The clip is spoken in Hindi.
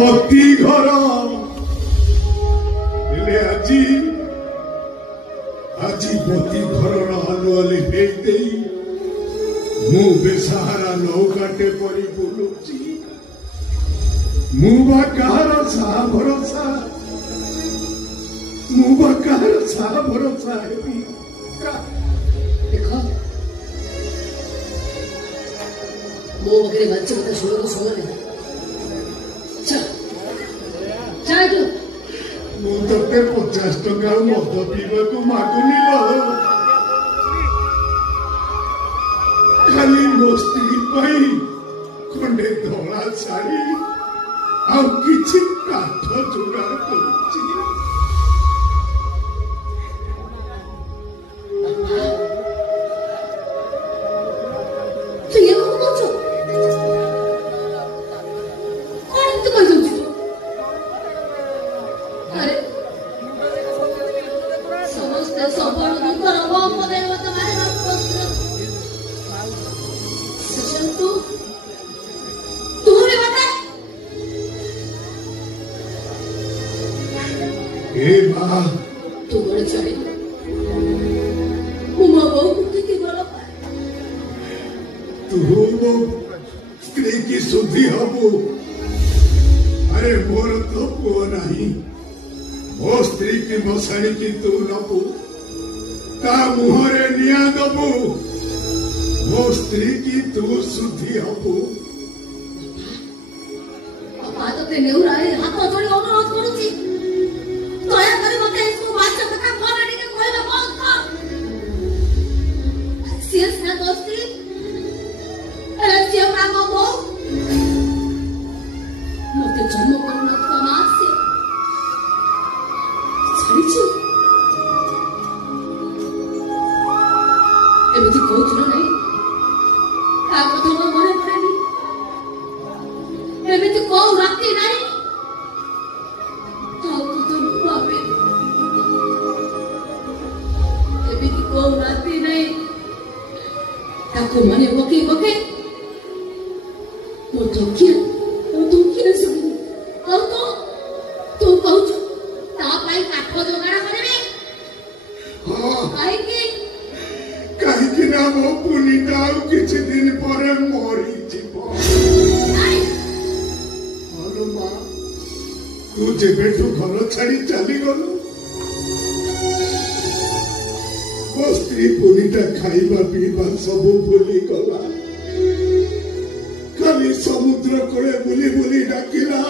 पति घर আজি আজি पति घर आलुआली फेंकते मु बेसहारा नौकाटे परी बुलुची मुबा कहार सा भरोसा मुबा कहार सा भरोसा हेबी देखो मो वगैरह बच्चे बता सुनो तो सुनो नहीं चल चल तू मु तके 50 टका मद पीवा को मागुनी लो खाली मो स्त्री पई खंडे धोला साड़ी आ किछि काठ जोगाड़ करूची ए मां तू बड़े चढ़े मुमा बहु कुत्ते की बड़ा तू वो स्त्री की शुद्धि हबो अरे मोर तो पुओ नहीं वो स्त्री की मसाणी की तू नबू ता मुहरे निया दबू वो स्त्री की तू शुद्धि हबू पापा तो ते नेउराए हाथ जोड़ी अनुरोध करूची दया करे मते इसको बात कथा कोनाडी के कहबे बहुत था सीएस ना दोस्ती सिया प्रागो बो मते जन्म करना तो मां से छाड़ीछु एमिति कहउछु नहीं आ कथा मन मने पड़ेनी एमिति को राती नहीं Aku mana bokeh mau tokian sebelum tu kau tu tak baik kato jogar apa ni? Kahi kina mo punita au kiछि दिन परे मरी जीवो हालो मां तू जेबेठू घर छाड़ी चली गलु वो स्त्री पुनीटा खाइबा पीबा सब भूली गला खाली समुद्र कोले बुली बुली डाकिला।